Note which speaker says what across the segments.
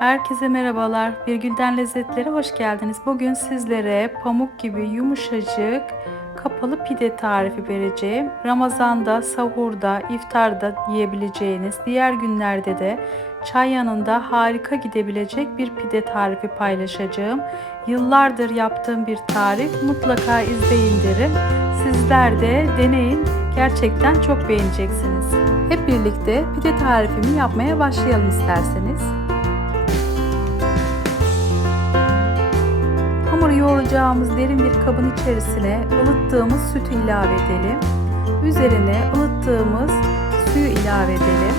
Speaker 1: Herkese merhabalar. Bir Gülden Lezzetlere hoş geldiniz. Bugün sizlere pamuk gibi yumuşacık kapalı pide tarifi vereceğim. Ramazanda, sahurda, iftarda yiyebileceğiniz, diğer günlerde de çay yanında harika gidebilecek bir pide tarifi paylaşacağım. Yıllardır yaptığım bir tarif. Mutlaka izleyin derim. Sizler de deneyin. Gerçekten çok beğeneceksiniz. Hep birlikte pide tarifimi yapmaya başlayalım isterseniz. Yoğuracağımız derin bir kabın içerisine ılıttığımız sütü ilave edelim. Üzerine ılıttığımız suyu ilave edelim.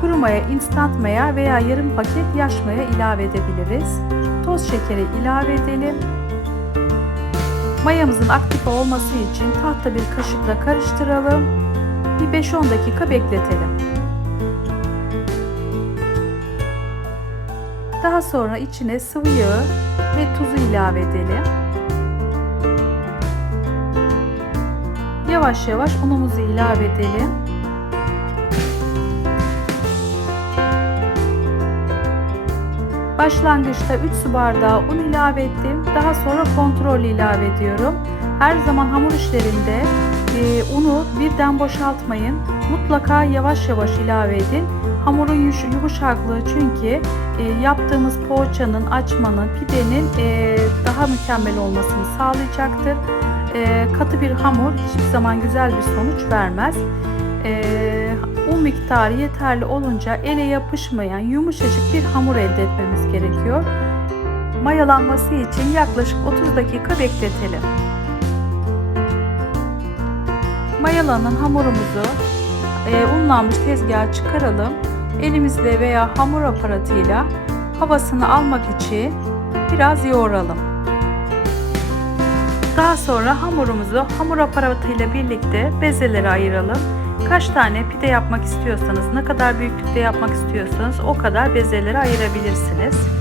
Speaker 1: Kuru maya, instant maya veya yarım paket yaş maya ilave edebiliriz. Toz şekeri ilave edelim. Mayamızın aktif olması için tahta bir kaşıkla karıştıralım. Bir 5-10 dakika bekletelim. Daha sonra içine sıvı yağı ve tuzu ilave edelim. Yavaş yavaş unumuzu ilave edelim. Başlangıçta 3 su bardağı un ilave ettim. Daha sonra kontrol ilave ediyorum. Her zaman hamur işlerinde e, unu birden boşaltmayın. Mutlaka yavaş yavaş ilave edin. Hamurun yumuşaklığı çünkü e, yaptığımız poğaçanın, açmanın, pidenin e, daha mükemmel olmasını sağlayacaktır. E, katı bir hamur hiçbir zaman güzel bir sonuç vermez. Un miktarı yeterli olunca ele yapışmayan yumuşacık bir hamur elde etmemiz gerekiyor. Mayalanması için yaklaşık 30 dakika bekletelim. Mayalanan hamurumuzu e, unlanmış tezgaha çıkaralım. Elimizle veya hamur aparatıyla havasını almak için biraz yoğuralım. Daha sonra hamurumuzu hamur aparatıyla birlikte bezelere ayıralım. Kaç tane pide yapmak istiyorsanız, ne kadar büyüklükte yapmak istiyorsanız o kadar bezelere ayırabilirsiniz.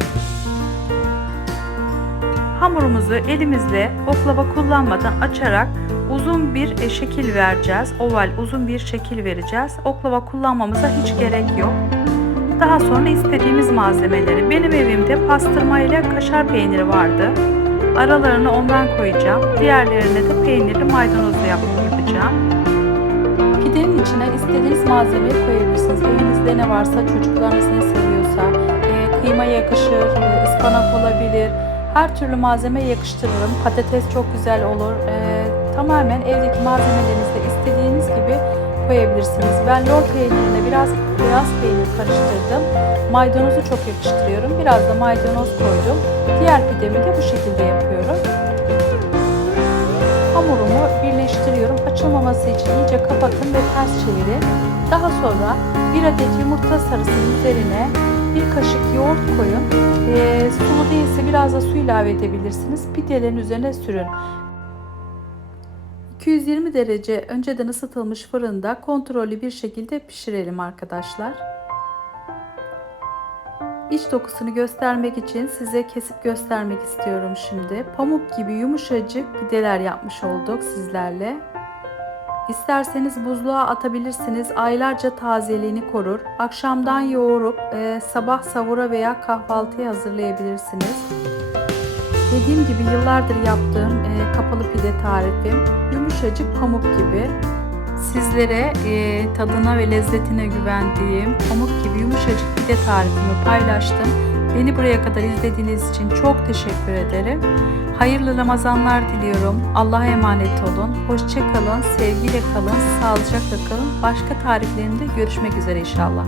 Speaker 1: Hamurumuzu elimizle oklava kullanmadan açarak uzun bir şekil vereceğiz. Oval uzun bir şekil vereceğiz. Oklava kullanmamıza hiç gerek yok. Daha sonra istediğimiz malzemeleri. Benim evimde pastırma ile kaşar peyniri vardı. Aralarını ondan koyacağım. Diğerlerine de peynirli maydanozlu yapacağım. Pidenin içine istediğiniz malzemeyi koyabilirsiniz. Evinizde ne varsa, çocuklarınız ne seviyorsa, e, kıyma yakışır, e, ıspanak olabilir. Her türlü malzeme yakıştırırım. Patates çok güzel olur. E, tamamen evdeki malzemelerinizle istediğiniz gibi koyabilirsiniz. Ben lor peynirine biraz beyaz peynir karıştırdım. Maydanozu çok yakıştırıyorum. Biraz da maydanoz koydum. Diğer pidemi de bu şekilde yapıyorum. Hamurumu birleştiriyorum. Açılmaması için iyice kapatın ve ters çevirin. Daha sonra bir adet yumurta sarısının üzerine bir kaşık yoğurt koyun. E, sulu değilse biraz da su ilave edebilirsiniz. Pidelerin üzerine sürün. 220 derece önceden ısıtılmış fırında kontrollü bir şekilde pişirelim arkadaşlar. İç dokusunu göstermek için size kesip göstermek istiyorum şimdi. Pamuk gibi yumuşacık pideler yapmış olduk sizlerle. İsterseniz buzluğa atabilirsiniz. Aylarca tazeliğini korur. Akşamdan yoğurup e, sabah savura veya kahvaltıya hazırlayabilirsiniz. Dediğim gibi yıllardır yaptığım e, kapalı pide tarifim. Yumuşacık pamuk gibi. Sizlere e, tadına ve lezzetine güvendiğim pamuk gibi yumuşacık pide tarifimi paylaştım. Beni buraya kadar izlediğiniz için çok teşekkür ederim. Hayırlı Ramazanlar diliyorum. Allah'a emanet olun. Hoşçakalın, sevgiyle kalın, sağlıcakla kalın. Başka tariflerimde görüşmek üzere inşallah.